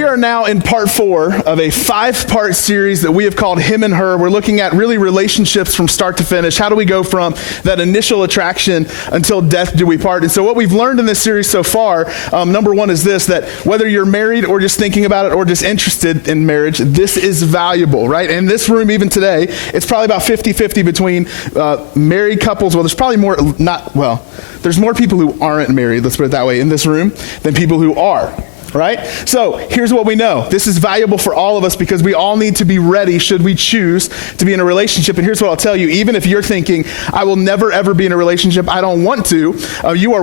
We are now in part 4 of a 5-part series that we have called Him and Her. We're looking at really relationships from start to finish. How do we go from that initial attraction until death do we part? And so what we've learned in this series so far, number one is this, that whether you're married or just thinking about it or just interested in marriage, this is valuable, right? In this room even today, it's probably about 50-50 between married couples. Well, there's probably more, there's more people who aren't married, let's put it that way, in this room than people who are. Right? So here's what we know. This is valuable for all of us because we all need to be ready should we choose to be in a relationship. And here's what I'll tell you. Even if you're thinking, I will never, ever be in a relationship, I don't want to, you are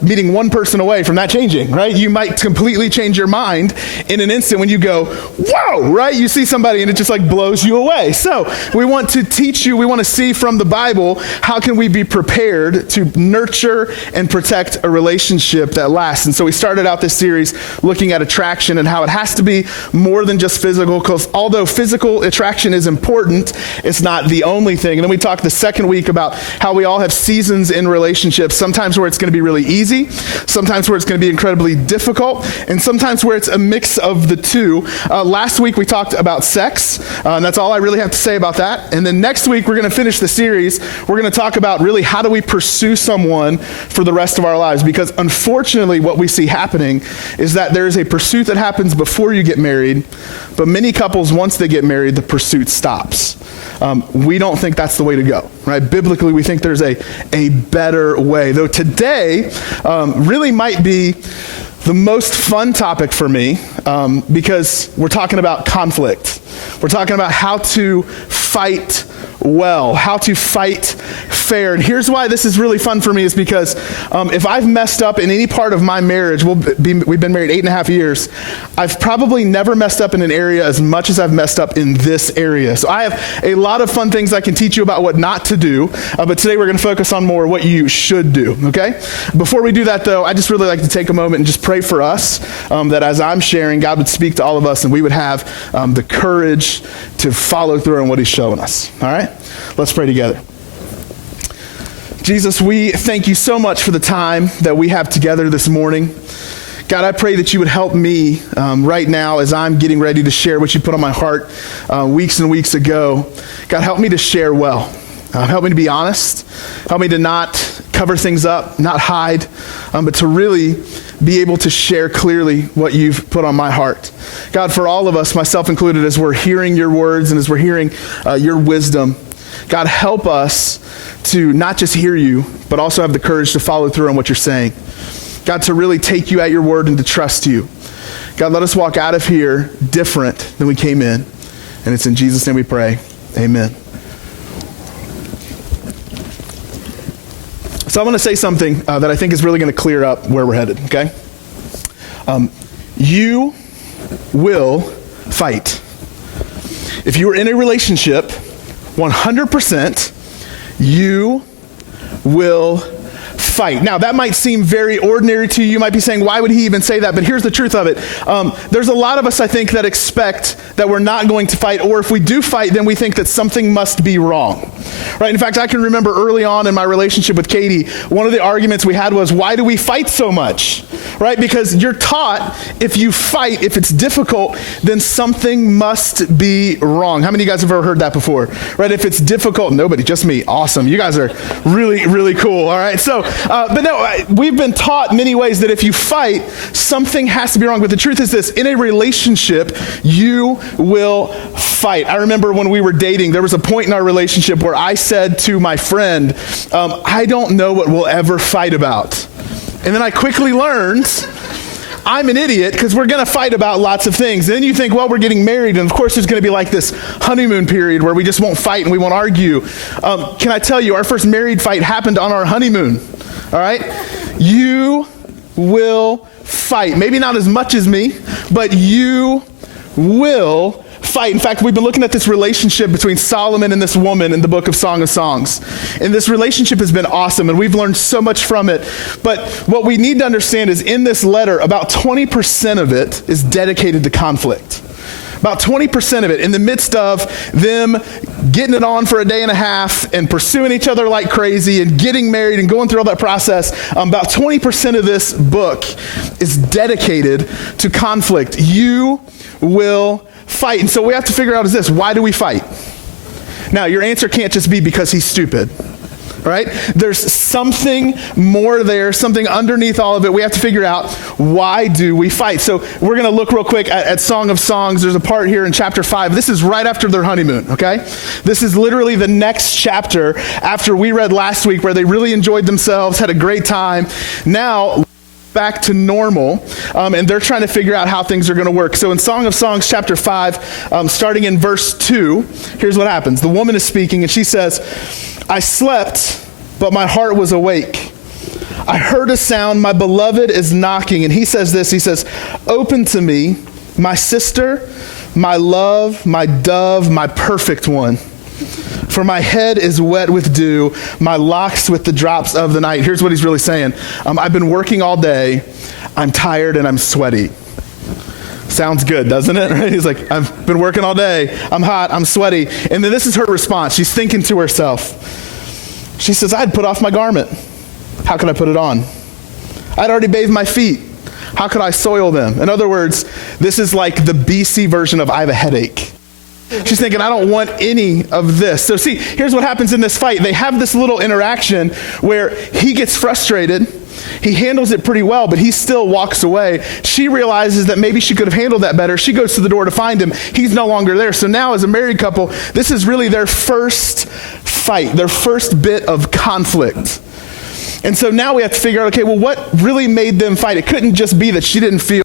meeting one person away from that changing, right? You might completely change your mind in an instant when you go, whoa, right? You see somebody and it just like blows you away. So we want to teach you, we want to see from the Bible, how can we be prepared to nurture and protect a relationship that lasts? And so we started out this series looking at attraction and how it has to be more than just physical, because although physical attraction is important, it's not the only thing. And then we talked the second week about how we all have seasons in relationships, sometimes where it's going to be really easy, sometimes where it's going to be incredibly difficult, and sometimes where it's a mix of the two. Last week we talked about sex, and that's all I really have to say about that. And then next week we're going to finish the series. We're going to talk about really how do we pursue someone for the rest of our lives, because unfortunately what we see happening is that there is a pursuit that happens before you get married, but many couples, once they get married, the pursuit stops. We don't think that's the way to go, right? Biblically, we think there's a better way. Though today really might be the most fun topic for me because we're talking about conflict. We're talking about how to fight well, how to fight fair. And here's why this is really fun for me is because if I've messed up in any part of my marriage, we've been married 8.5 years, I've probably never messed up in an area as much as I've messed up in this area. So I have a lot of fun things I can teach you about what not to do, but today we're going to focus on more what you should do, okay? Before we do that though, I just really like to take a moment and just pray for us that as I'm sharing, God would speak to all of us and we would have the courage to follow through on what He's showing us, all right? Let's pray together. Jesus, we thank you so much for the time that we have together this morning. God, I pray that you would help me right now as I'm getting ready to share what you put on my heart weeks and weeks ago. God, help me to share well. Help me to be honest. Help me to not cover things up, not hide, but to really be able to share clearly what you've put on my heart. God, for all of us, myself included, as we're hearing your words and as we're hearing your wisdom, God, help us to not just hear you, but also have the courage to follow through on what you're saying. God, to really take you at your word and to trust you. God, let us walk out of here different than we came in. And it's in Jesus' name we pray. Amen. So I want to say something that I think is really going to clear up where we're headed, okay? You will fight. If you are in a relationship, 100%, you will fight. Now, that might seem very ordinary to you. You might be saying, why would he even say that? But here's the truth of it. There's a lot of us, I think, that expect that we're not going to fight, or if we do fight, then we think that something must be wrong. Right? In fact, I can remember early on in my relationship with Katie, one of the arguments we had was, why do we fight so much? Right? Because you're taught if you fight, if it's difficult, then something must be wrong. How many of you guys have ever heard that before? Right? If it's difficult, nobody, just me. Awesome. You guys are really, really cool. All right. So, but no, we've been taught many ways that if you fight, something has to be wrong. But the truth is this, in a relationship, you will fight. I remember when we were dating, there was a point in our relationship where I said to my friend, I don't know what we'll ever fight about. And then I quickly learned I'm an idiot because we're going to fight about lots of things. And then you think, well, we're getting married, and of course there's going to be like this honeymoon period where we just won't fight and we won't argue. Can I tell you, our first married fight happened on our honeymoon. All right? You will fight. Maybe not as much as me, but you will fight. In fact, we've been looking at this relationship between Solomon and this woman in the book of Song of Songs. And this relationship has been awesome, and we've learned so much from it. But what we need to understand is in this letter, about 20% of it is dedicated to conflict. About 20% of it, in the midst of them getting it on for a day and a half and pursuing each other like crazy and getting married and going through all that process, about 20% of this book is dedicated to conflict. You will fight. And so we have to figure out is this, why do we fight? Now, your answer can't just be because he's stupid. Right? There's something more there, something underneath all of it. We have to figure out, why do we fight? So we're going to look real quick at Song of Songs. There's a part here in chapter 5. This is right after their honeymoon, okay? This is literally the next chapter after we read last week where they really enjoyed themselves, had a great time. Now, back to normal, and they're trying to figure out how things are going to work. So in Song of Songs, chapter 5, starting in verse 2, here's what happens. The woman is speaking, and she says, I slept, but my heart was awake. I heard a sound, my beloved is knocking. And he says this, he says, open to me, my sister, my love, my dove, my perfect one. For my head is wet with dew, my locks with the drops of the night. Here's what he's really saying. I've been working all day. I'm tired and I'm sweaty. Sounds good, doesn't it? Right? He's like, I've been working all day. I'm hot. I'm sweaty. And then this is her response. She's thinking to herself. She says, I'd put off my garment. How could I put it on? I'd already bathed my feet. How could I soil them? In other words, this is like the BC version of I have a headache. She's thinking, I don't want any of this. So see, here's what happens in this fight. They have this little interaction where he gets frustrated. He handles it pretty well, but he still walks away. She realizes that maybe she could have handled that better. She goes to the door to find him. He's no longer there. So now as a married couple, this is really their first fight, their first bit of conflict. And so now we have to figure out, okay, well, what really made them fight? It couldn't just be that she didn't feel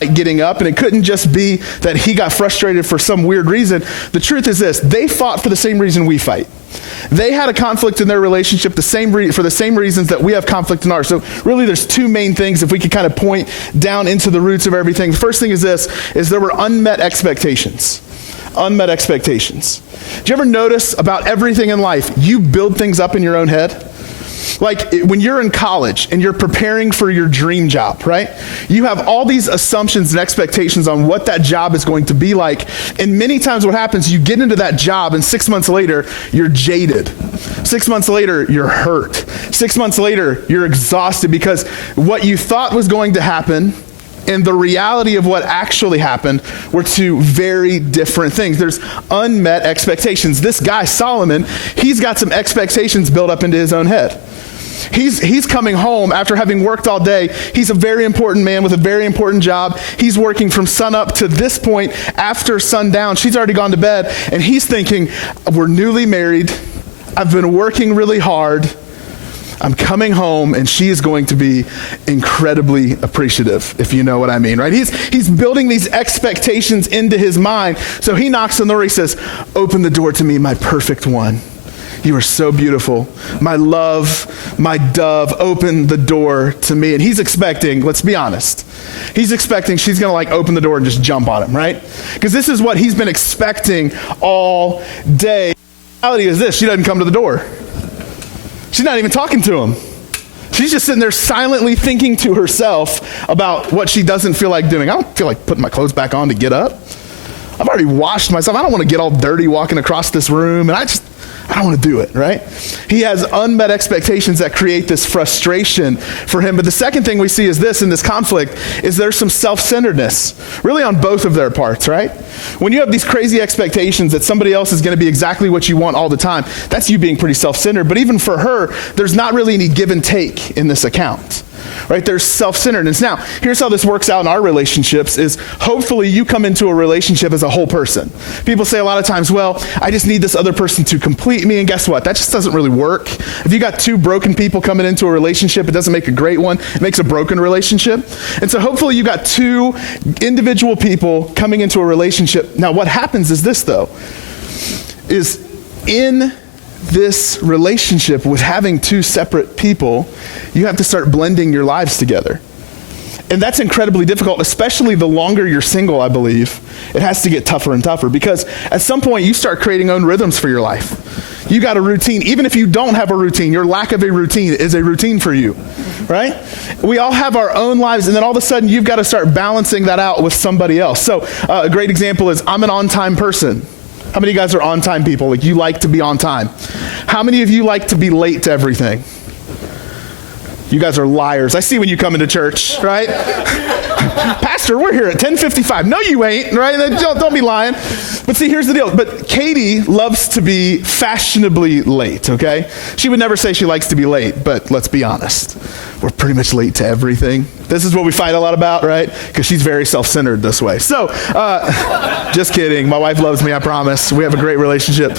like getting up, and it couldn't just be that he got frustrated for some weird reason. The truth is this, they fought for the same reason we fight. They had a conflict in their relationship for the same reasons that we have conflict in ours. So really there's two main things if we could kind of point down into the roots of everything. The first thing is this, is there were unmet expectations. Unmet expectations. Do you ever notice about everything in life, you build things up in your own head? Like when you're in college and you're preparing for your dream job, right? You have all these assumptions and expectations on what that job is going to be like. And many times what happens, you get into that job and 6 months later, you're jaded. 6 months later, you're hurt. 6 months later, you're exhausted because what you thought was going to happen and the reality of what actually happened were two very different things. There's unmet expectations. This guy, Solomon, he's got some expectations built up into his own head. He's coming home after having worked all day. He's a very important man with a very important job. He's working from sun up to this point after sundown. She's already gone to bed, and he's thinking, we're newly married. I've been working really hard. I'm coming home, and she is going to be incredibly appreciative, if you know what I mean, right? He's building these expectations into his mind. So he knocks on the door. He says, open the door to me, my perfect one. You are so beautiful. My love, my dove, open the door to me. And he's expecting, let's be honest, he's expecting she's going to like open the door and just jump on him, right? Because this is what he's been expecting all day. The reality is this, she doesn't come to the door. She's not even talking to him. She's just sitting there silently thinking to herself about what she doesn't feel like doing. I don't feel like putting my clothes back on to get up. I've already washed myself. I don't want to get all dirty walking across this room. And I don't want to do it, right? He has unmet expectations that create this frustration for him. But the second thing we see is this in this conflict is there's some self-centeredness, really on both of their parts, right? When you have these crazy expectations that somebody else is going to be exactly what you want all the time, that's you being pretty self-centered. But even for her, there's not really any give and take in this account. Right? There's self-centeredness. Now, here's how this works out in our relationships is hopefully you come into a relationship as a whole person. People say a lot of times, well, I just need this other person to complete me. And guess what? That just doesn't really work. If you got two broken people coming into a relationship, it doesn't make a great one. It makes a broken relationship. And so hopefully you got two individual people coming into a relationship. Now, what happens is this, though, is in this relationship with having two separate people, you have to start blending your lives together. And that's incredibly difficult, especially the longer you're single, I believe. It has to get tougher and tougher because at some point you start creating own rhythms for your life. You got a routine. Even if you don't have a routine, your lack of a routine is a routine for you, right? We all have our own lives, and then all of a sudden you've got to start balancing that out with somebody else. So a great example is I'm an on-time person. How many of you guys are on-time people? Like, you like to be on time. How many of you like to be late to everything? You guys are liars. I see when you come into church, right? Pastor, we're here at 10:55. No, you ain't, right? Don't be lying. But see, here's the deal. But Katie loves to be fashionably late, okay? She would never say she likes to be late, but let's be honest. We're pretty much late to everything. This is what we fight a lot about, right? Because she's very self-centered this way. So, just kidding. My wife loves me, I promise. We have a great relationship.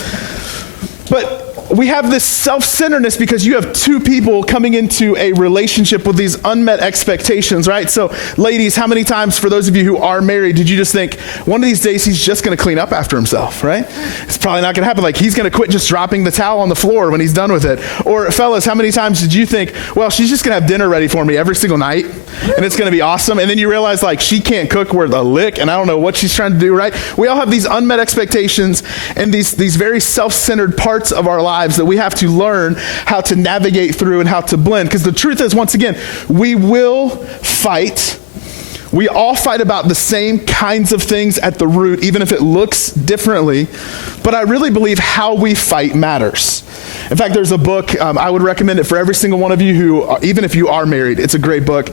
But we have this self-centeredness because you have two people coming into a relationship with these unmet expectations, right? So, ladies, how many times, for those of you who are married, did you just think, one of these days he's just going to clean up after himself, right? It's probably not going to happen. Like, he's going to quit just dropping the towel on the floor when he's done with it. Or, fellas, how many times did you think, well, she's just going to have dinner ready for me every single night, and it's going to be awesome? And then you realize, like, she can't cook worth a lick, and I don't know what she's trying to do, right? We all have these unmet expectations and these very self-centered parts of our lives that we have to learn how to navigate through and how to blend. Because the truth is, once again, we will fight. We all fight about the same kinds of things at the root, even if it looks differently. But I really believe how we fight matters. In fact, there's a book, I would recommend it for every single one of you who, even if you are married, it's a great book.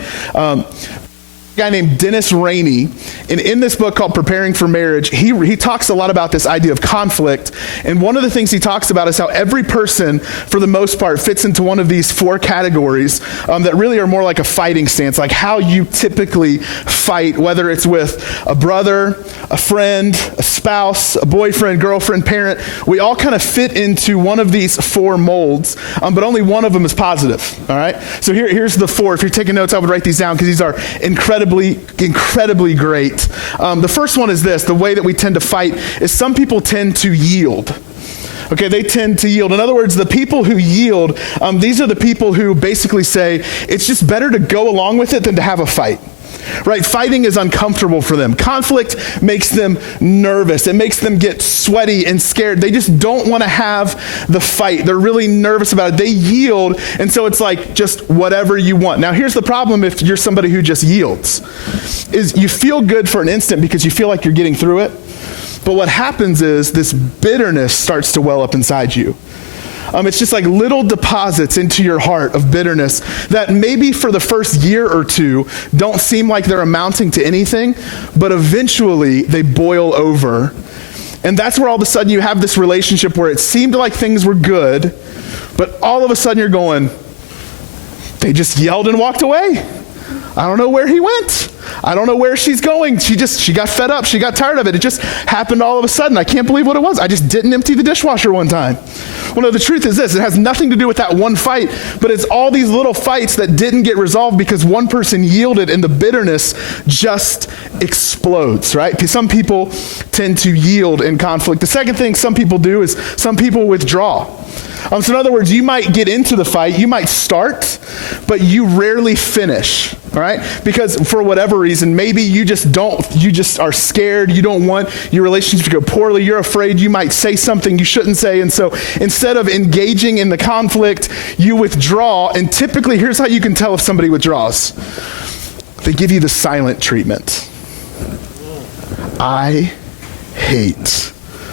Guy named Dennis Rainey, and in this book called Preparing for Marriage, he talks a lot about this idea of conflict, and one of the things he talks about is how every person, for the most part, fits into one of these four categories that really are more like a fighting stance, like how you typically fight, whether it's with a brother, a friend, a spouse, a boyfriend, girlfriend, parent. We all kind of fit into one of these four molds, but only one of them is positive, all right? So here's the four. If you're taking notes, I would write these down because these are incredibly great. The first one is this: the way that we tend to fight is some people tend to yield. Okay, they tend to yield. In other words, the people who yield, these are the people who basically say, it's just better to go along with it than to have a fight. Right? Fighting is uncomfortable for them. Conflict makes them nervous. It makes them get sweaty and scared. They just don't want to have the fight. They're really nervous about it. They yield, and so it's like just whatever you want. Now, here's the problem if you're somebody who just yields, is you feel good for an instant because you feel like you're getting through it, but what happens is this bitterness starts to well up inside you. It's just like little deposits into your heart of bitterness that maybe for the first year or two don't seem like they're amounting to anything, but eventually they boil over. And that's where all of a sudden you have this relationship where it seemed like things were good, but all of a sudden you're going, they just yelled and walked away. I don't know where he went. I don't know where she's going. She got fed up. She got tired of it. It just happened all of a sudden. I can't believe what it was. I just didn't empty the dishwasher one time. Well, no, the truth is this. It has nothing to do with that one fight, but it's all these little fights that didn't get resolved because one person yielded and the bitterness just explodes, right? Because some people tend to yield in conflict. The second thing some people do is some people withdraw. So in other words, you might get into the fight, you might start, but you rarely finish, all right? Because for whatever reason, maybe you just are scared, you don't want your relationship to go poorly, you're afraid you might say something you shouldn't say, and so instead of engaging in the conflict, you withdraw, and typically, here's how you can tell if somebody withdraws. They give you the silent treatment. I hate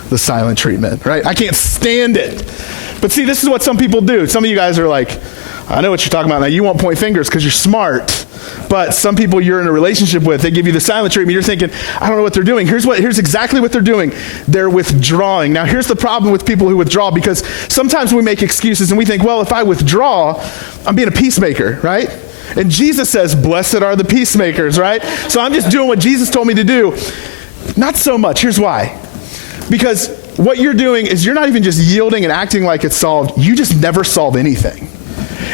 the silent treatment, right? I can't stand it. But see, this is what some people do. Some of you guys are like, I know what you're talking about now. You won't point fingers because you're smart. But some people you're in a relationship with, they give you the silent treatment. You're thinking, I don't know what they're doing. Here's exactly what they're doing. They're withdrawing. Now, here's the problem with people who withdraw, because sometimes we make excuses and we think, well, if I withdraw, I'm being a peacemaker, right? And Jesus says, blessed are the peacemakers, right? So I'm just doing what Jesus told me to do. Not so much. Here's why. Because what you're doing is you're not even just yielding and acting like it's solved. You just never solve anything.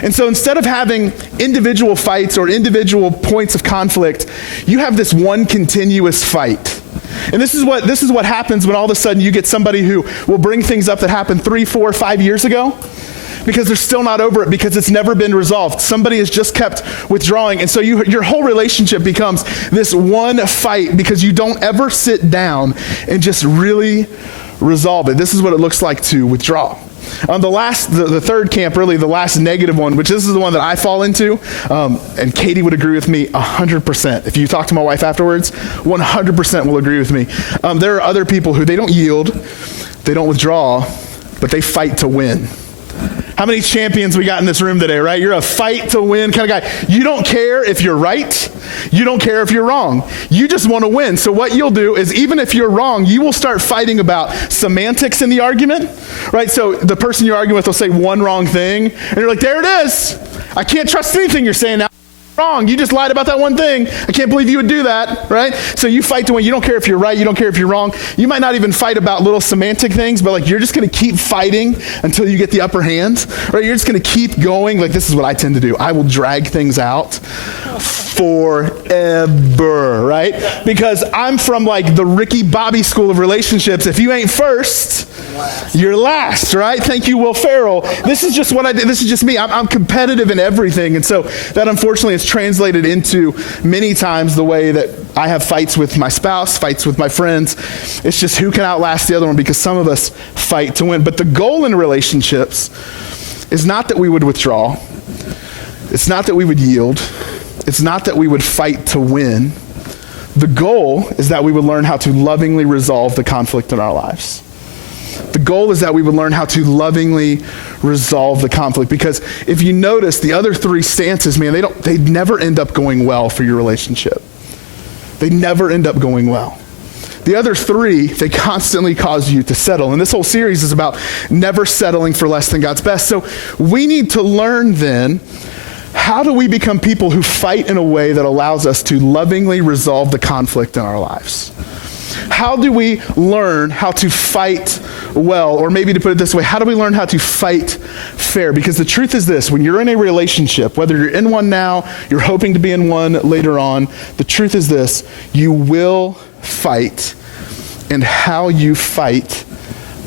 And so instead of having individual fights or individual points of conflict, you have this one continuous fight. And this is what happens when all of a sudden you get somebody who will bring things up that happened 3, 4, 5 years ago, because they're still not over it, because it's never been resolved. Somebody has just kept withdrawing. And so your whole relationship becomes this one fight because you don't ever sit down and just really resolve it. This is what it looks like to withdraw. The third camp, really the last negative one, which this is the one that I fall into, and Katie would agree with me 100%. If you talk to my wife afterwards, 100% will agree with me. There are other people who they don't yield, they don't withdraw, but they fight to win. How many champions we got in this room today, right? You're a fight to win kind of guy. You don't care if you're right. You don't care if you're wrong. You just want to win. So what you'll do is even if you're wrong, you will start fighting about semantics in the argument, right? So the person you're arguing with will say one wrong thing, and you're like, there it is. I can't trust anything you're saying now. Wrong. You just lied about that one thing. I can't believe you would do that, right? So you fight to win. You don't care if you're right. You don't care if you're wrong. You might not even fight about little semantic things, but like you're just going to keep fighting until you get the upper hand, right? You're just going to keep going. Like this is what I tend to do. I will drag things out forever, right? Because I'm from like the Ricky Bobby school of relationships. If you ain't first, you're last, right? Thank you, Will Ferrell. This is just what I did. This is just me. I'm competitive in everything. And so that unfortunately is translated into many times the way that I have fights with my spouse, fights with my friends. It's just who can outlast the other one because some of us fight to win. But the goal in relationships is not that we would withdraw. It's not that we would yield. It's not that we would fight to win. The goal is that we would learn how to lovingly resolve the conflict in our lives. The goal is that we would learn how to lovingly resolve the conflict, because if you notice the other three stances, man, they never end up going well for your relationship. They never end up going well. The other three, they constantly cause you to settle. And this whole series is about never settling for less than God's best. So we need to learn then, how do we become people who fight in a way that allows us to lovingly resolve the conflict in our lives? How do we learn how to fight well? Or maybe to put it this way, how do we learn how to fight fair? Because the truth is this, when you're in a relationship, whether you're in one now, you're hoping to be in one later on, the truth is this, you will fight, and how you fight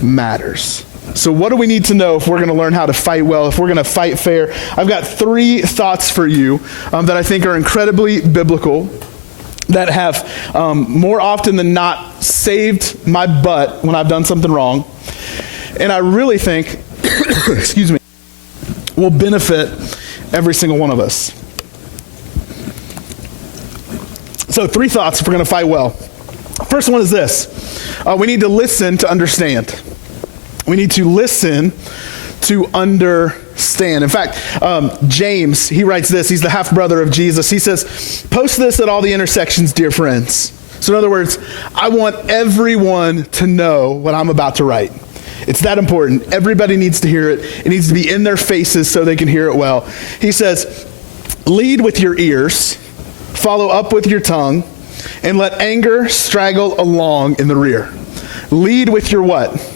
matters. So what do we need to know if we're going to learn how to fight well, if we're going to fight fair? I've got 3 thoughts for you that I think are incredibly biblical, that have more often than not saved my butt when I've done something wrong. And I really think, excuse me, will benefit every single one of us. So 3 thoughts if we're going to fight well. First one is this. We need to listen to understand. We need to listen to understand. In fact, James, he writes this. He's the half-brother of Jesus. He says, post this at all the intersections, dear friends. So in other words, I want everyone to know what I'm about to write. It's that important. Everybody needs to hear it. It needs to be in their faces so they can hear it well. He says, lead with your ears, follow up with your tongue, and let anger straggle along in the rear. Lead with your what?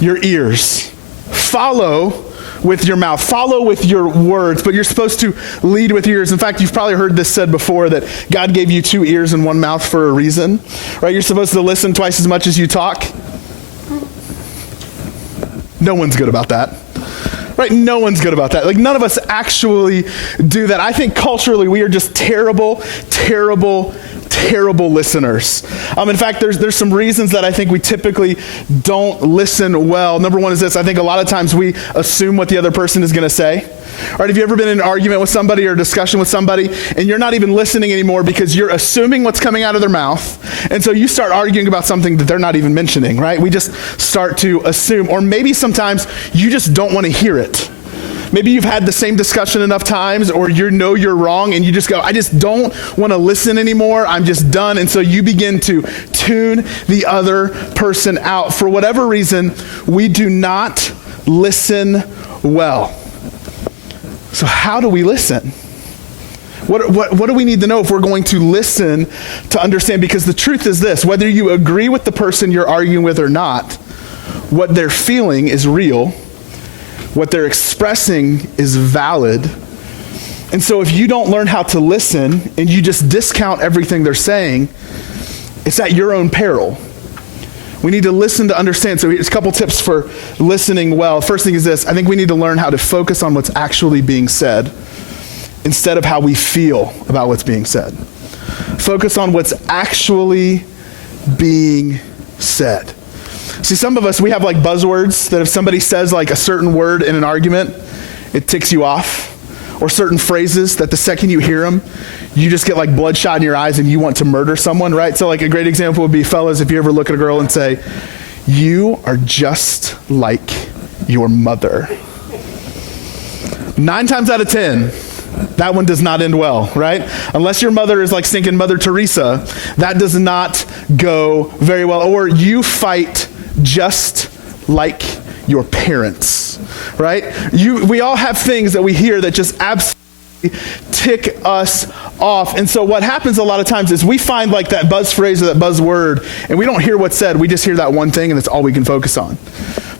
Your ears. Follow with your mouth. Follow with your words, but you're supposed to lead with your ears. In fact, you've probably heard this said before, that God gave you 2 ears and 1 mouth for a reason, right? You're supposed to listen twice as much as you talk. No one's good about that, right? No one's good about that. Like, none of us actually do that. I think culturally we are just terrible listeners. In fact, there's some reasons that I think we typically don't listen well. Number one is this. I think a lot of times we assume what the other person is going to say. All right, have you ever been in an argument with somebody or a discussion with somebody and you're not even listening anymore because you're assuming what's coming out of their mouth, and so you start arguing about something that they're not even mentioning, right? We just start to assume, or maybe sometimes you just don't want to hear it. Maybe you've had the same discussion enough times, or you know you're wrong and you just go, I just don't want to listen anymore. I'm just done. And so you begin to tune the other person out. For whatever reason, we do not listen well. So how do we listen? What do we need to know if we're going to listen to understand? Because the truth is this, whether you agree with the person you're arguing with or not, what they're feeling is real. What they're expressing is valid. And so if you don't learn how to listen and you just discount everything they're saying, it's at your own peril. We need to listen to understand. So here's a couple tips for listening well. First thing is this. I think we need to learn how to focus on what's actually being said instead of how we feel about what's being said. Focus on what's actually being said. See, some of us, we have like buzzwords that if somebody says like a certain word in an argument, it ticks you off. Or certain phrases that the second you hear them, you just get like bloodshot in your eyes and you want to murder someone, right? So like a great example would be, fellas, if you ever look at a girl and say, "You are just like your mother." 9 times out of 10, that one does not end well, right? Unless your mother is like stinking Mother Teresa, that does not go very well. Or you fight just like your parents, right? We all have things that we hear that just absolutely tick us off. And so what happens a lot of times is we find like that buzz phrase or that buzzword, and we don't hear what's said. We just hear that one thing, and that's all we can focus on.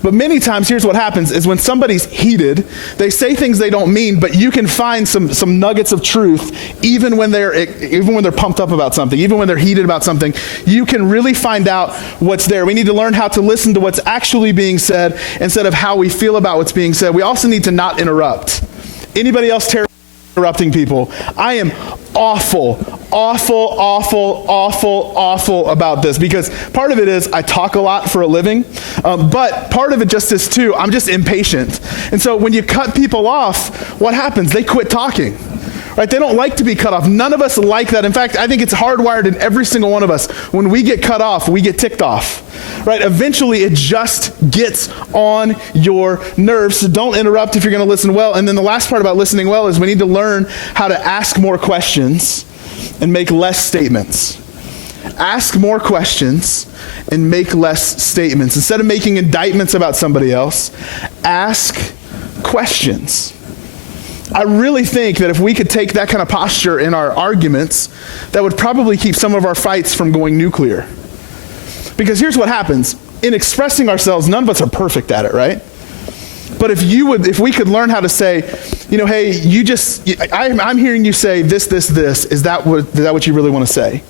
But many times, here's what happens, is when somebody's heated, they say things they don't mean, but you can find some nuggets of truth even when they're pumped up about something, even when they're heated about something. You can really find out what's there. We need to learn how to listen to what's actually being said instead of how we feel about what's being said. We also need to not interrupt. Anybody else terrified of interrupting people? I am awful about this, because part of it is I talk a lot for a living, but part of it just is too, I'm just impatient. And so when you cut people off, what happens? They quit talking, right? They don't like to be cut off. None of us like that. In fact, I think it's hardwired in every single one of us. When we get cut off, we get ticked off, right? Eventually it just gets on your nerves. So don't interrupt if you're going to listen well. And then the last part about listening well is we need to learn how to ask more questions and make less statements. Ask more questions and make less statements. Instead of making indictments about somebody else, ask questions. I really think that if we could take that kind of posture in our arguments, that would probably keep some of our fights from going nuclear. Because here's what happens. In expressing ourselves, none of us are perfect at it, right? But if we could learn how to say, hey, I'm hearing you say this, is that what you really want to say?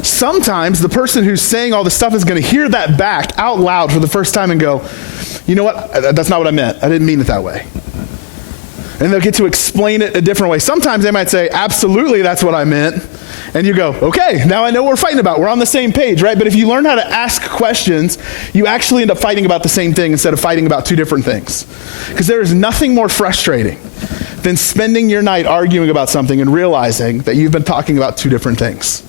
Sometimes the person who's saying all this stuff is going to hear that back out loud for the first time and go, you know what, that's not what I meant. I didn't mean it that way. And they'll get to explain it a different way. Sometimes they might say, absolutely, that's what I meant. And you go, okay, now I know what we're fighting about. We're on the same page, right? But if you learn how to ask questions, you actually end up fighting about the same thing instead of fighting about two different things. Because there is nothing more frustrating than spending your night arguing about something and realizing that you've been talking about two different things.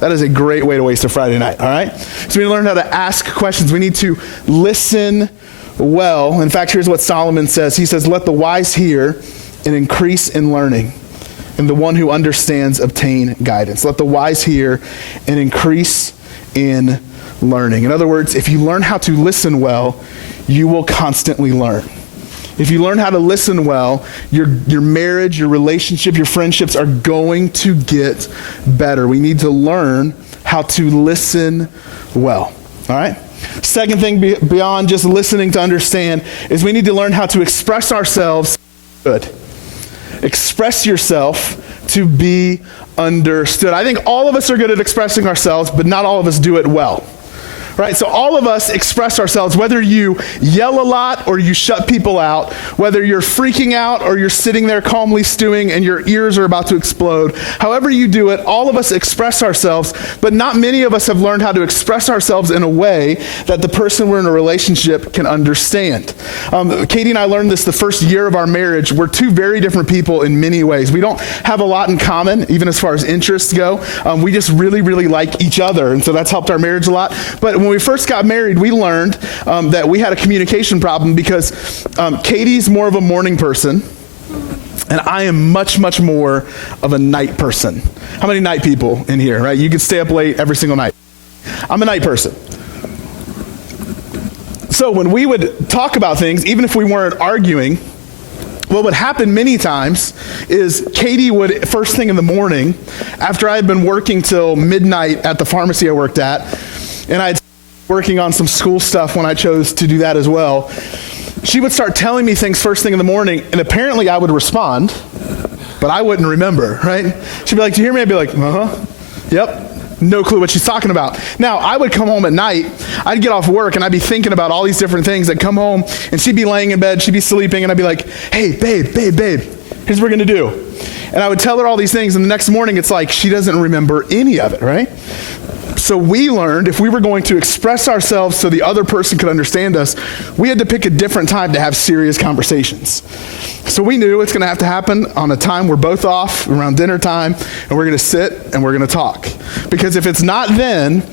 That is a great way to waste a Friday night, all right? So we need to learn how to ask questions. We need to listen well. In fact, here's what Solomon says. He says, let the wise hear and increase in learning, and the one who understands obtain guidance. Let the wise hear and increase in learning. In other words, if you learn how to listen well, you will constantly learn. If you learn how to listen well, your marriage, your relationship, your friendships are going to get better. We need to learn how to listen well. All right? Second thing beyond just listening to understand is we need to learn how to express ourselves good. Express yourself to be understood. I think all of us are good at expressing ourselves, but not all of us do it well. Right? So all of us express ourselves, whether you yell a lot or you shut people out, whether you're freaking out or you're sitting there calmly stewing and your ears are about to explode. However you do it, all of us express ourselves, but not many of us have learned how to express ourselves in a way that the person we're in a relationship can understand. Katie and I learned this the first year of our marriage. We're two very different people in many ways. We don't have a lot in common, even as far as interests go. We just really, really like each other, and so that's helped our marriage a lot. But when we first got married, we learned that we had a communication problem because Katie's more of a morning person, and I am much, much more of a night person. How many night people in here, right? You can stay up late every single night. I'm a night person. So when we would talk about things, even if we weren't arguing, what would happen many times is Katie would, first thing in the morning, after I had been working till midnight at the pharmacy I worked at, and I'd working on some school stuff when I chose to do that as well, she would start telling me things first thing in the morning, and apparently I would respond, but I wouldn't remember, right? She'd be like, do you hear me? I'd be like, uh-huh, yep. No clue what she's talking about. Now, I would come home at night, I'd get off work, and I'd be thinking about all these different things. I'd come home, and she'd be laying in bed, she'd be sleeping, and I'd be like, hey, babe, here's what we're going to do. And I would tell her all these things, and the next morning, it's like she doesn't remember any of it, right? So we learned if we were going to express ourselves so the other person could understand us, we had to pick a different time to have serious conversations. So we knew it's going to have to happen on a time we're both off around dinner time, and we're going to sit and we're going to talk. Because if it's not then,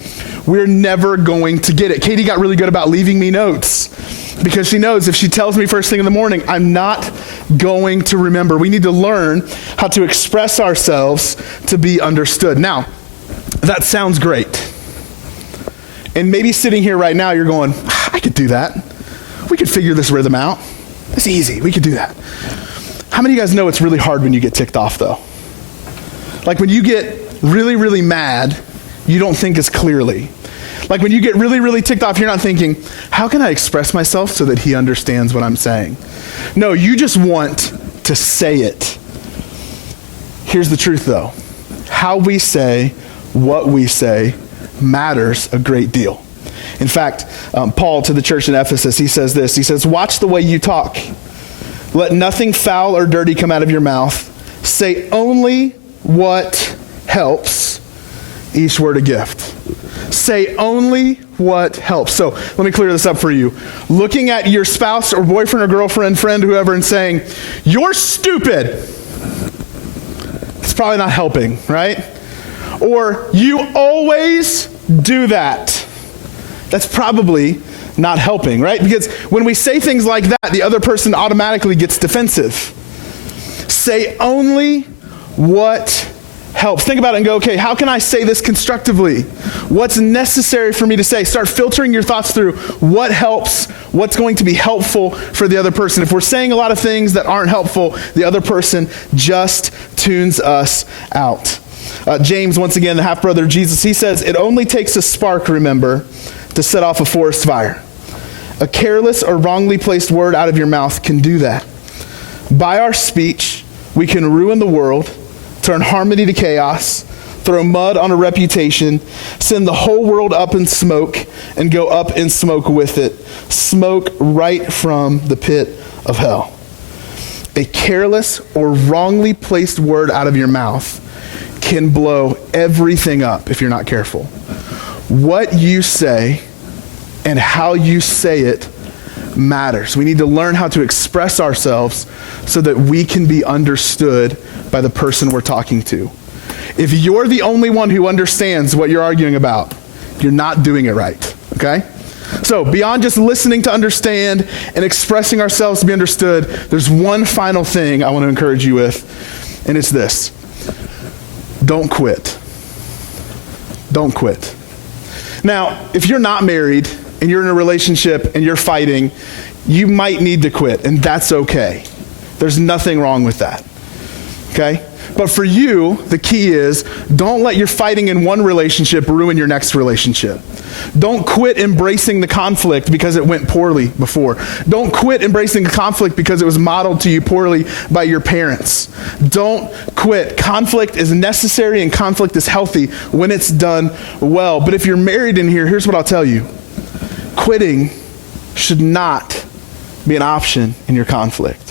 we're never going to get it. Katie got really good about leaving me notes because she knows if she tells me first thing in the morning, I'm not going to remember. We need to learn how to express ourselves to be understood. Now, that sounds great. And maybe sitting here right now, you're going, I could do that. We could figure this rhythm out. It's easy. We could do that. How many of you guys know it's really hard when you get ticked off, though? Like when you get really, really mad, you don't think as clearly. Like when you get really, really ticked off, you're not thinking, how can I express myself so that he understands what I'm saying? No, you just want to say it. Here's the truth, though. How we say what we say matters a great deal. In fact, Paul to the church in Ephesus, he says this. He says, watch the way you talk. Let nothing foul or dirty come out of your mouth. Say only what helps. Each word a gift. Say only what helps. So let me clear this up for you. Looking at your spouse or boyfriend or girlfriend, friend, whoever, and saying, you're stupid. It's probably not helping, right? Or you always do that. That's probably not helping, right? Because when we say things like that, the other person automatically gets defensive. Say only what helps. Think about it and go, okay, how can I say this constructively? What's necessary for me to say? Start filtering your thoughts through what helps, what's going to be helpful for the other person. If we're saying a lot of things that aren't helpful, the other person just tunes us out. James, once again, the half-brother of Jesus, he says, it only takes a spark, remember, to set off a forest fire. A careless or wrongly placed word out of your mouth can do that. By our speech, we can ruin the world, turn harmony to chaos, throw mud on a reputation, send the whole world up in smoke, and go up in smoke with it. Smoke right from the pit of hell. A careless or wrongly placed word out of your mouth can blow everything up if you're not careful. What you say and how you say it matters. We need to learn how to express ourselves so that we can be understood by the person we're talking to. If you're the only one who understands what you're arguing about, you're not doing it right, okay? So beyond just listening to understand and expressing ourselves to be understood, there's one final thing I want to encourage you with, and it's this. Don't quit. Don't quit. Now, if you're not married and you're in a relationship and you're fighting, you might need to quit, and that's okay. There's nothing wrong with that, okay? But for you, the key is don't let your fighting in one relationship ruin your next relationship. Don't quit embracing the conflict because it went poorly before. Don't quit embracing the conflict because it was modeled to you poorly by your parents. Don't quit. Conflict is necessary and conflict is healthy when it's done well. But if you're married in here, here's what I'll tell you. Quitting should not be an option in your conflict.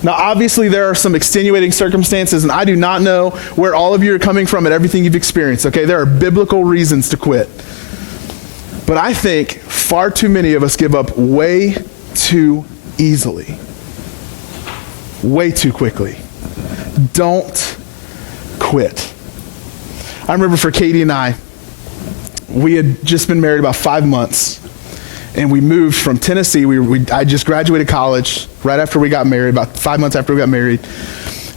Now, obviously, there are some extenuating circumstances, and I do not know where all of you are coming from and everything you've experienced, okay? There are biblical reasons to quit. But I think far too many of us give up way too easily, way too quickly. Don't quit. I remember for Katie and I, we had just been married about 5 months. And we moved from Tennessee. I just graduated college right after we got married, about 5 months after we got married.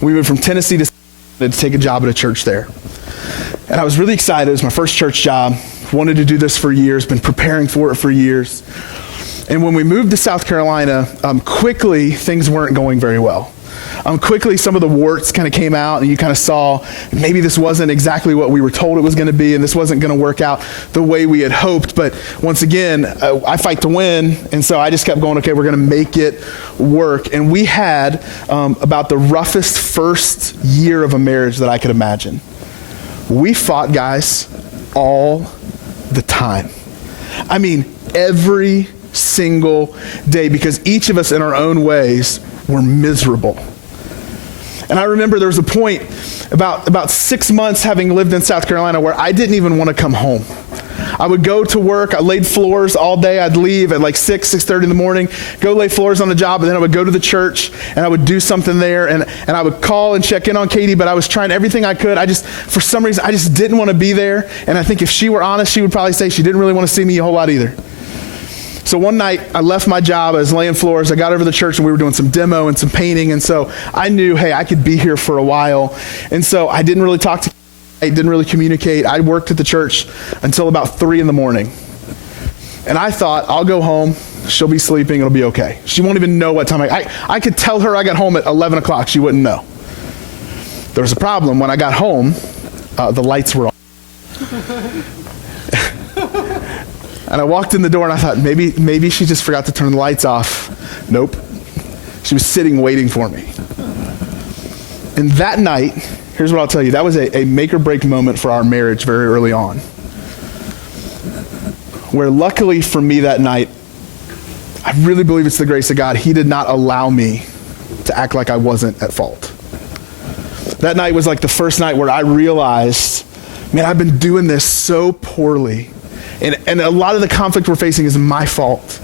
We moved from Tennessee to take a job at a church there. And I was really excited. It was my first church job. Wanted to do this for years, been preparing for it for years. And when we moved to South Carolina, quickly things weren't going very well. Quickly some of the warts kind of came out and you kind of saw maybe this wasn't exactly what we were told it was going to be and this wasn't going to work out the way we had hoped. But once again, I fight to win, and so I just kept going, okay, we're going to make it work. And we had about the roughest first year of a marriage that I could imagine. We fought, guys, all the time. I mean, every single day, because each of us in our own ways were miserable. And I remember there was a point about 6 months having lived in South Carolina where I didn't even want to come home. I would go to work, I laid floors all day, I'd leave at like 6:30 in the morning, go lay floors on the job, and then I would go to the church and I would do something there, and I would call and check in on Katie, but I was trying everything I could. For some reason, I just didn't want to be there, and I think if she were honest, she would probably say she didn't really want to see me a whole lot either. So one night, I left my job, I was laying floors, I got over to the church and we were doing some demo and some painting, and so I knew, hey, I could be here for a while, and so I didn't really talk to I didn't really communicate. I worked at the church until about 3 in the morning. And I thought, I'll go home, she'll be sleeping, it'll be okay. She won't even know what time I could tell her I got home at 11 o'clock, she wouldn't know. There was a problem. When I got home, the lights were on. And I walked in the door and I thought, maybe she just forgot to turn the lights off. Nope. She was sitting waiting for me. And that night, here's what I'll tell you, that was a make or break moment for our marriage very early on. Where luckily for me that night, I really believe it's the grace of God, he did not allow me to act like I wasn't at fault. That night was like the first night where I realized, man, I've been doing this so poorly. And a lot of the conflict we're facing is my fault.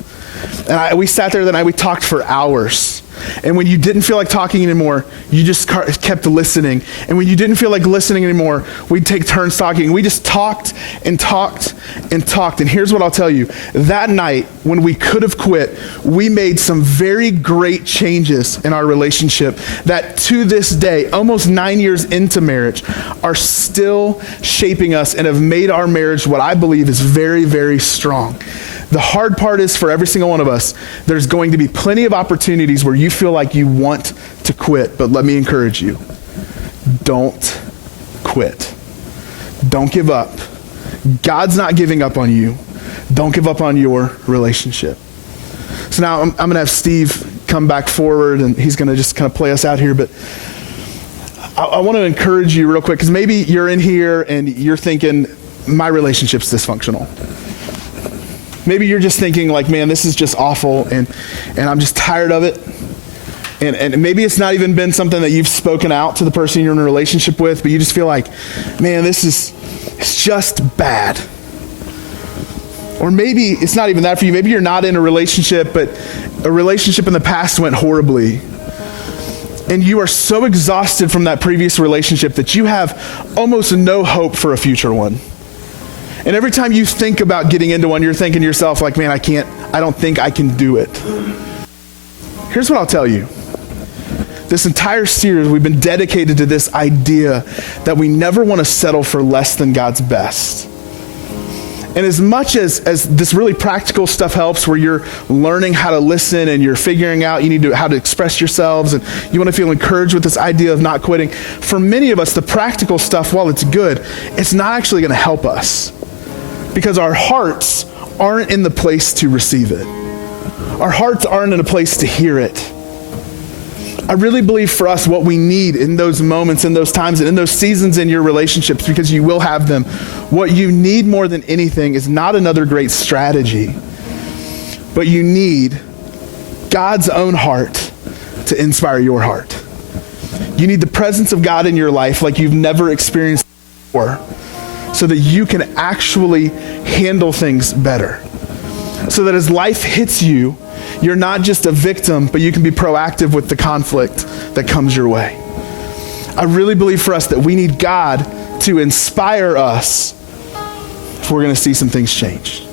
And we sat there that night, we talked for hours. And when you didn't feel like talking anymore, you just kept listening. And when you didn't feel like listening anymore, we'd take turns talking. We just talked and talked and talked. And here's what I'll tell you. That night, when we could have quit, we made some very great changes in our relationship that to this day, almost 9 years into marriage, are still shaping us and have made our marriage what I believe is very, very strong. The hard part is for every single one of us, there's going to be plenty of opportunities where you feel like you want to quit, but let me encourage you. Don't quit. Don't give up. God's not giving up on you. Don't give up on your relationship. So now I'm going to have Steve come back forward, and he's going to just kind of play us out here, but I want to encourage you real quick, because maybe you're in here and you're thinking, my relationship's dysfunctional. Maybe you're just thinking like, man, this is just awful, and I'm just tired of it. And maybe it's not even been something that you've spoken out to the person you're in a relationship with, but you just feel like, man, it's just bad. Or maybe it's not even that for you. Maybe you're not in a relationship, but a relationship in the past went horribly. And you are so exhausted from that previous relationship that you have almost no hope for a future one. And every time you think about getting into one, you're thinking to yourself like, man, I don't think I can do it. Here's what I'll tell you. This entire series, we've been dedicated to this idea that we never want to settle for less than God's best. And as much as this really practical stuff helps, where you're learning how to listen and you're figuring out how to express yourselves, and you want to feel encouraged with this idea of not quitting, for many of us, the practical stuff, while it's good, it's not actually going to help us. Because our hearts aren't in the place to receive it. Our hearts aren't in a place to hear it. I really believe for us what we need in those moments, in those times, and in those seasons in your relationships, because you will have them, what you need more than anything is not another great strategy, but you need God's own heart to inspire your heart. You need the presence of God in your life like you've never experienced before, so that you can actually handle things better. So that as life hits you, you're not just a victim, but you can be proactive with the conflict that comes your way. I really believe for us that we need God to inspire us if we're going to see some things change.